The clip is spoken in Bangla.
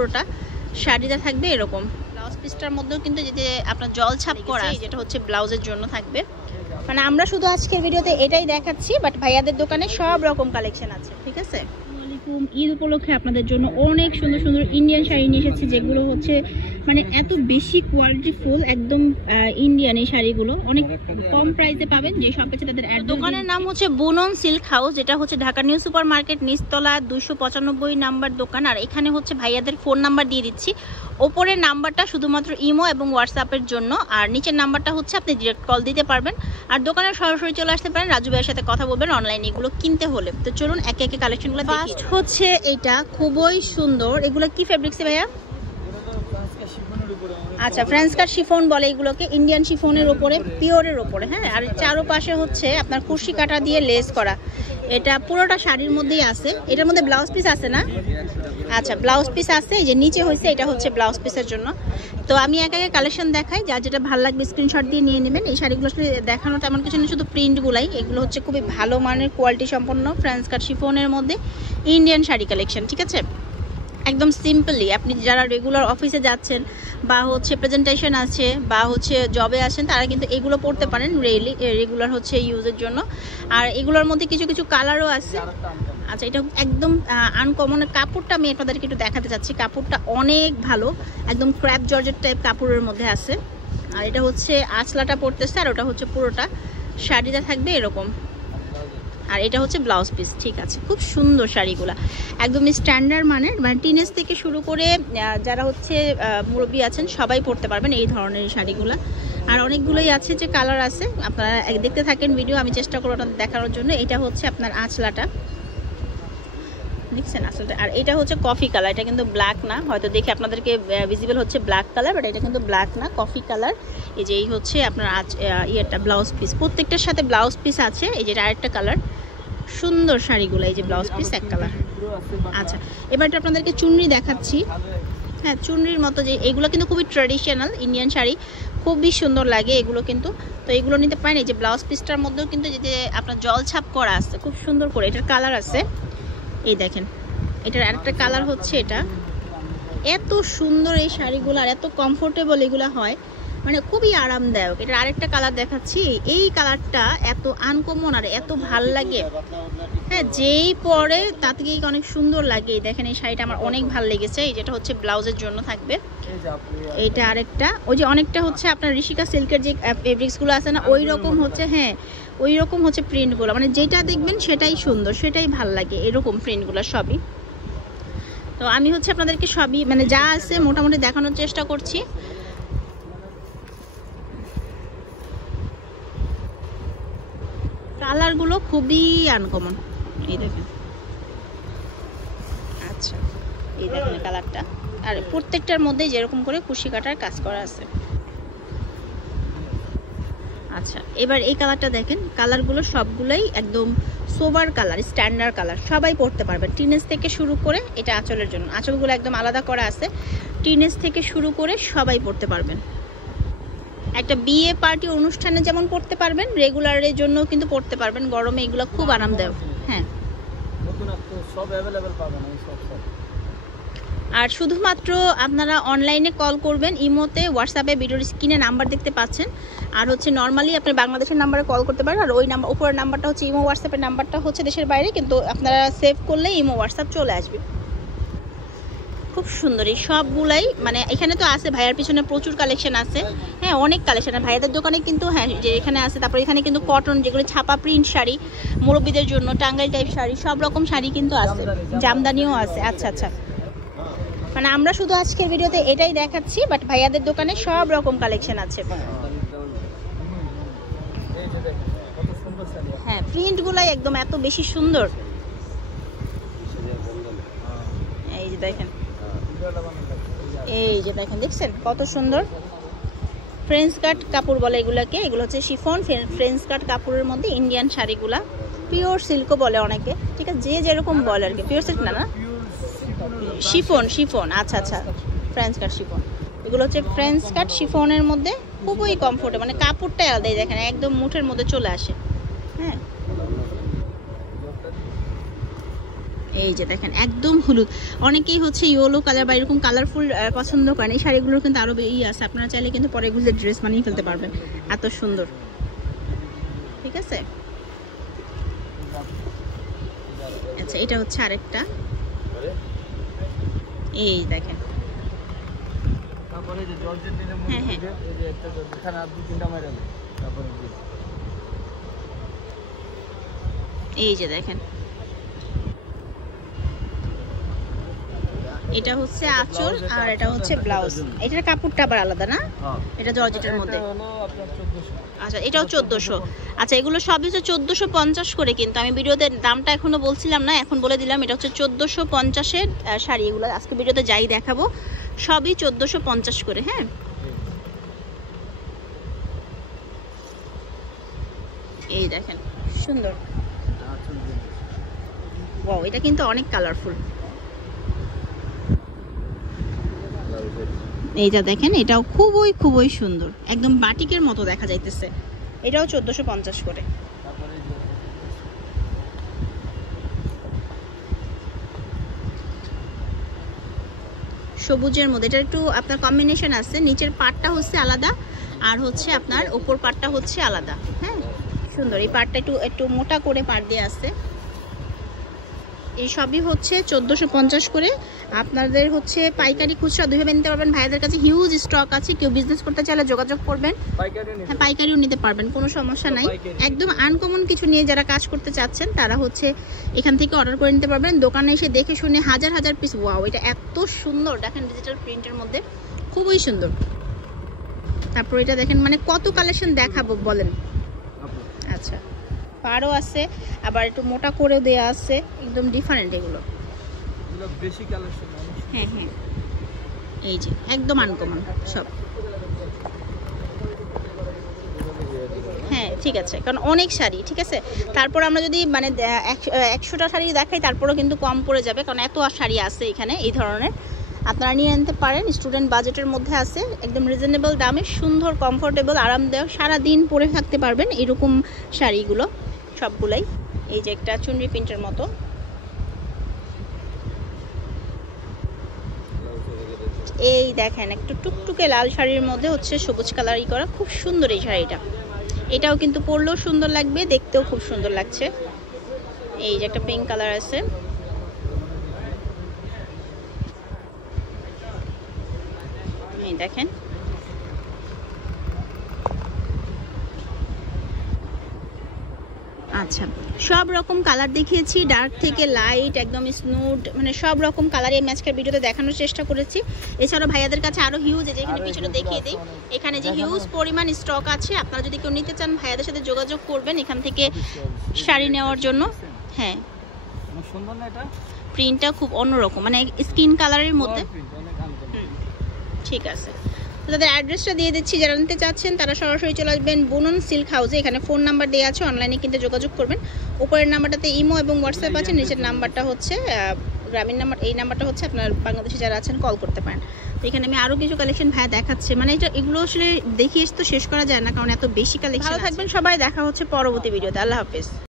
পুরোটা শাড়িটা থাকবে এরকম। ব্লাউজ পিসটার মধ্যেও কিন্তু যে আপনার জল ছাপ করা যেটা হচ্ছে ব্লাউজের জন্য থাকবে। মানে আমরা শুধু আজকের ভিডিওতে এটাই দেখাচ্ছি, বাট ভাইয়াদের দোকানে সব রকম কালেকশন আছে। ঠিক আছে, ঈদ উপলক্ষে আপনাদের জন্য অনেক সুন্দর সুন্দর ইন্ডিয়ান শাড়ি নিয়ে এসেছি, যেগুলো হচ্ছে মানে এত বেশি কোয়ালিটি ফুল, একদম ইন্ডিয়ান। এই শাড়িগুলো অনেক কম প্রাইসে পাবেন। যে সব আছে তাদের দোকানের নাম হচ্ছে বুনন সিল্ক হাউস, যেটা হচ্ছে ঢাকা নিউ সুপার মার্কেট নিচতলা 295 নাম্বার দোকান। আর এখানে হচ্ছে ভাইয়াদের ফোন নাম্বার দিয়ে দিচ্ছি। ওপরের নাম্বারটা শুধুমাত্র ইমো এবং হোয়াটসঅ্যাপের জন্য, আর নিচের নাম্বারটা হচ্ছে আপনি ডিরেক্ট কল দিতে পারবেন। আর দোকানে সরাসরি চলে আসতে পারেন, রাজু ভাইয়ের সাথে কথা বলবেন অনলাইনে এগুলো কিনতে হলে। তো চলুন একে একে কালেকশনগুলো দেখি। হচ্ছে এইটা খুবই সুন্দর। এগুলো কি ফেব্রিক্সে ভাইয়া? আচ্ছা, ফ্রেঞ্চ কাট শিফন বলে এগুলোকে, ইন্ডিয়ান শিফনের উপরে, পিওরের উপরে। হ্যাঁ, আর চারপাশে হচ্ছে আপনার কুশি কাটা দিয়ে লেস করা। এটা পুরোটা শাড়ির মধ্যেই আছে। এটার মধ্যে ব্লাউজ পিস আছে না? আচ্ছা, ব্লাউজ পিস আছে। এই যে নিচে হয়েছে, এটা হচ্ছে ব্লাউজ পিসের জন্য। তো আমি একে একে কালেকশন দেখাই, যার যেটা ভালো লাগবে স্ক্রিনশট দিয়ে নিয়ে নেবেন। এই শাড়িগুলো আসলে দেখানো তেমন কিছু নেই, শুধু প্রিন্টগুলাই। এগুলো হচ্ছে খুবই ভালো মানের কোয়ালিটি সম্পন্ন ফ্রেঞ্চ কাট শিফনের মধ্যে ইন্ডিয়ান শাড়ি কালেকশন। ঠিক আছে, একদম সিম্পলি আপনি যারা রেগুলার অফিসে যাচ্ছেন বা হচ্ছে প্রেজেন্টেশন আছে বা হচ্ছে জবে আসেন, তারা কিন্তু এগুলো পরতে পারেন রেগুলার হচ্ছে ইউজের জন্য। আর এগুলোর মধ্যে কিছু কিছু কালারও আছে। আচ্ছা, এটা একদম আনকমন। কাপড়টা আমি আপনাদেরকে একটু দেখাতে চাচ্ছি। কাপড়টা অনেক ভালো, একদম ক্র্যাপ জর্জেট টাইপ কাপড়ের মধ্যে আছে। আর এটা হচ্ছে আঁচলাটা পড়তেছে, আর ওটা হচ্ছে পুরোটা শাড়িটা থাকবে এরকম। আর এটা হচ্ছে ব্লাউজ পিস। ঠিক আছে, খুব সুন্দর শাড়িগুলো, একদম স্ট্যান্ডার্ড মানের। মানে টিনেজ থেকে শুরু করে যারা হচ্ছে মুরব্বী আছেন সবাই পরতে পারবেন এই ধরনের শাড়িগুলো। আর অনেকগুলোই আছে যে কালার আছে, আপনারা দেখতে থাকেন ভিডিও, আমি চেষ্টা করব আপনাদের দেখানোর জন্য। এটা হচ্ছে আপনার আঁচলাটা, দেখছেন আঁচলাটা। আর এটা হচ্ছে কফি কালার, এটা কিন্তু ব্ল্যাক না, হয়তো দেখে আপনাদেরকে ভিজিবল হচ্ছে ব্ল্যাক কালার, বাট এটা কিন্তু ব্ল্যাক না, কফি কালার। এই যে এই হচ্ছে আপনার ইয়েটা ব্লাউজ পিস, প্রত্যেকটার সাথে ব্লাউজ পিস আছে। এই যে আরেকটা কালার, সুন্দর শাড়িগুলো। এই যে ব্লাউজ পিস এক কালার। আচ্ছা, এবার আপনাদেরকে চুনরি দেখাচ্ছি। হ্যাঁ, চুনরির মতো যে এগুলো কিন্তু খুবই ট্র্যাডিশনাল ইন্ডিয়ান শাড়ি, খুবই সুন্দর লাগে এগুলো কিন্তু। তো এগুলো নিতে পারেন। এই যে ব্লাউজ পিসটার মধ্যেও কিন্তু যে আপনার জল ছাপ করা আছে খুব সুন্দর করে। এটার কালার আছে, এই দেখেন, এটার আরেকটা কালার হচ্ছে এটা। এত সুন্দর এই শাড়িগুলো, আর এত কমফোর্টেবল এগুলো হয়, মানে খুবই আরামদায়ক। এটার আরেকটা কালার দেখাচ্ছি। এই কালারটা এত আনকমন আর এত ভাল লাগে। হ্যাঁ, যেই পরে তা থেকেই অনেক সুন্দর লাগে। দেখেন এই শাড়িটা আমার অনেক ভালো লেগেছে। এই যেটা হচ্ছে ব্লাউজের জন্য থাকবে। এইটা আরেকটা, ওই যে অনেকটা হচ্ছে আপনার ঋষিকা সিল্কের যে ফেব্রিক্সগুলো আছে না, ওই রকম হচ্ছে। হ্যাঁ, ওই রকম হচ্ছে প্রিন্টগুলো, মানে যেটা দেখবেন সেটাই সুন্দর, সেটাই ভাল লাগে এরকম প্রিন্টগুলো সবই। তো আমি হচ্ছে আপনাদেরকে সবই মানে যা আছে মোটামুটি দেখানোর চেষ্টা করছি। কালারগুলো খুবই আনকমন, এই দেখেন। আচ্ছা, এই দেখেন কালারটা। আর প্রত্যেকটার মধ্যে যেরকম করে কুশি কাটার কাজ করা আছে। আচ্ছা, এবার এই কালারটা দেখেন। কালারগুলো সবগুলোই একদম সোবার কালার, স্ট্যান্ডার্ড কালার, সবাই পরতে পারবে। টিনেজ থেকে শুরু করে, এটা আঁচলের জন্য, আঁচলগুলো একদম আলাদা করা আছে। টিনেজ থেকে শুরু করে সবাই পরতে পারবেন। একটা বিয়ে পার্টি অনুষ্ঠানে যেমন পড়তে পারবেন, রেগুলারের জন্য কিন্তু পড়তে পারবেন। গরমে এগুলো খুব আরামদায়ক। হ্যাঁ, আর শুধুমাত্র আপনারা অনলাইনে কল করবেন, ইমোতে, হোয়াটসঅ্যাপে ভিডিওর স্ক্রিনে নাম্বার দেখতে পাচ্ছেন। আর হচ্ছে নর্মালি আপনি বাংলাদেশের নাম্বারে কল করতে পারেন। আর ওই নাম্বার, উপরের নাম্বারটা হচ্ছে ইমো, হোয়াটসঅ্যাপের নাম্বারটা হচ্ছে দেশের বাইরে, কিন্তু আপনারা সেভ করলে ইমো হোয়াটসঅ্যাপ চলে আসবে। খুব সুন্দর এই সবগুলাই। মানে এখানে তো আছে, ভাইয়ার পিছনে প্রচুর কালেকশন আছে। হ্যাঁ, অনেক কালেকশন ভাইয়াদের দোকানে কিন্তু। হ্যাঁ, যে এখানে আছে। তারপরে এখানে কিন্তু কটন, যেগুলো ছাপা প্রিন্ট শাড়ি, মুরব্বীদের জন্য টাঙ্গাইল টাইপ শাড়ি, সব রকম শাড়ি কিন্তু আছে, জামদানিও আছে। আচ্ছা আচ্ছা, মানে আমরা শুধু আজকের ভিডিওতে এটাই দেখাচ্ছি, বাট ভাইয়াদের দোকানে সব রকম কালেকশন আছে। হ্যাঁ, প্রিন্টগুলাই একদম এত বেশি সুন্দর। এই যে দেখেন, এই যে দেখেন, দেখছেন কত সুন্দর। ফ্রেঞ্চ কাট কাপড় বলে এগুলাকে। এগুলো হচ্ছে শিফন ফ্রেঞ্চ কাট কাপড়ের মধ্যে ইন্ডিয়ান শাড়িগুলা। পিওর সিল্কও বলে অনেকে। ঠিক আছে, যে যেরকম বলে আর কি। পিওর সিল্ক না, না শিফন, শিফন। আচ্ছা আচ্ছা, ফ্রেঞ্চ কাট শিফন। এগুলো হচ্ছে ফ্রেঞ্চ কাট শিফনের মধ্যে, খুবই কমফোর্টেবল। মানে কাপড়টাই আলাদাই, দেখেন একদম মুঠের মধ্যে চলে আসে। হ্যাঁ, এই যে দেখেন একদম হলুদ, অনেকেই হচ্ছে ইয়েলো কালার বা এরকম কালারফুল পছন্দ করেন। এই শাড়িগুলোর কিন্তু আরো আছে, আপনারা চাইলে কিন্তু পরে এগুলো ড্রেস বানিয়ে ফেলতে পারবেন, এত সুন্দর। ঠিক আছে, আচ্ছা এটা হচ্ছে আরেকটা, এই দেখেন হ্যাঁ হ্যাঁ এই যে দেখেন এটা হচ্ছে আঁচল আর এটা হচ্ছে ব্লাউজ। এটার কাপড়টা আবার আলাদা না, এটা জর্জেটের মধ্যে। আচ্ছা এটাও 1400। আচ্ছা এগুলো সবই হচ্ছে 1450 করে, কিন্তু আমি ভিডিওতে দামটা এখনো বলছিলাম না, এখন বলে দিলাম। এটা হচ্ছে 1450-এর শাড়ি, এগুলো আজকে ভিডিওতে যাই দেখাবো সবই 1450 করে। হ্যাঁ এই দেখেন সুন্দর, ওয়াও এটা কিন্তু অনেক কালারফুল। এইটা দেখেন, এটাও খুবই খুবই সুন্দর, একদম বাটিকের মতো দেখা যাইতেছে। এটাও 1450 করে। সবুজের মধ্যে এটা একটু আপনার কম্বিনেশন আছে, নিচের পাটটা হচ্ছে আলাদা আর হচ্ছে আপনার উপর পাটটা হচ্ছে আলাদা। হ্যাঁ সুন্দর, এই পাটটা একটু মোটা করে পাট দিয়ে আছে। এই সবই হচ্ছে 1450 করে। আপনাদের হচ্ছে পাইকারি খুচরা দুইভাবে নিতে পারবেন, ভাইদের কাছে হিউজ স্টক আছে, কেউ বিজনেস করতে চাইলে যোগাযোগ করবেন। হ্যাঁ পাইকারিও নিতে পারবেন, কোনো সমস্যা নাই। একদম আনকমন কিছু নিয়ে যারা কাজ করতে চাচ্ছেন তারা হচ্ছে এখান থেকে অর্ডার করে নিতে পারবেন। দোকানে এসে দেখে শুনে হাজার হাজার পিস, ওয়াও এটা এত সুন্দর দেখেন, ডিজিটাল প্রিন্টের মধ্যে খুবই সুন্দর। তারপর এটা দেখেন, মানে কত কালেকশন দেখাবো বলেন। আচ্ছা পাড়ও আছে, আবার একটু মোটা করেও দেয়া আছে, একদম ডিফারেন্ট এগুলো বেশি কালেকশন। হ্যাঁ হ্যাঁ এই যে একদম আনকমন সব। হ্যাঁ ঠিক আছে, কারণ অনেক শাড়ি। ঠিক আছে, তারপর আমরা যদি মানে 100টা শাড়ি দেখাই তারপরও কিন্তু কম পড়ে যাবে, কারণ এত শাড়ি আছে এখানে এই ধরনের। আপনারা নিয়ে আনতে পারেন, স্টুডেন্ট বাজেটের মধ্যে আছে, একদম রিজনেবল দামে, সুন্দর কমফোর্টেবল আরামদায়ক, সারাদিন পরে থাকতে পারবেন এরকম শাড়িগুলো সবগুলাই। এই যে একটা চুনরি প্রিন্টের মতো, এই দেখেন একটু টুকটুকে লাল শাড়ির মধ্যে হচ্ছে সবুজ কালারই করা, খুব সুন্দর এই শাড়িটা। এটাও কিন্তু পরলেও সুন্দর লাগবে, দেখতেও খুব সুন্দর লাগছে। এই যে একটা পিঙ্ক কালার আছে, এই দেখেন আচ্ছা সব রকম কালার দেখিয়েছি, ডার্ক থেকে লাইট, একদম স্নুড, মানে সব রকম কালারই আমি আজকের ভিডিওতে দেখানোর চেষ্টা করেছি। এছাড়াও ভাইয়াদের কাছে আরো হিউজ, এখানে পিছনে দেখিয়ে দিই, এখানে যে হিউজ পরিমাণ স্টক আছে। আপনারা যদি কেউ নিতে চান ভাইয়াদের সাথে যোগাযোগ করবেন এখান থেকে শাড়ি নেওয়ার জন্য। হ্যাঁ সুন্দর না, এটা প্রিন্টটা খুব অন্যরকম, মানে স্কিন কালারের মধ্যে। ঠিক আছে, তাদের অ্যাড্রেসটা দিয়ে দিচ্ছি, যারা নিতে চাচ্ছেন তারা সরাসরি চলে আসবেন বুনন সিল্ক হাউসে। এখানে ফোন নাম্বার দেওয়া আছে, অনলাইনে কিন্তু যোগাযোগ করবেন। উপরের নাম্বারটাতে ইমো এবং হোয়াটসঅ্যাপ আছে, নিচের নাম্বারটা হচ্ছে গ্রামীণ নাম্বার, এই নাম্বারটা হচ্ছে আপনার বাংলাদেশে যারা আছেন কল করতে পারেন। তো এখানে আমি আরও কিছু কালেকশন ভাইয়া দেখাচ্ছে, মানে এগুলো আসলে দেখিয়ে তো শেষ করা যায় না, কারণ এত বেশি কালেকশন। ভালো থাকবেন সবাই, দেখা হচ্ছে পরবর্তী ভিডিওতে। আল্লাহ হাফেজ।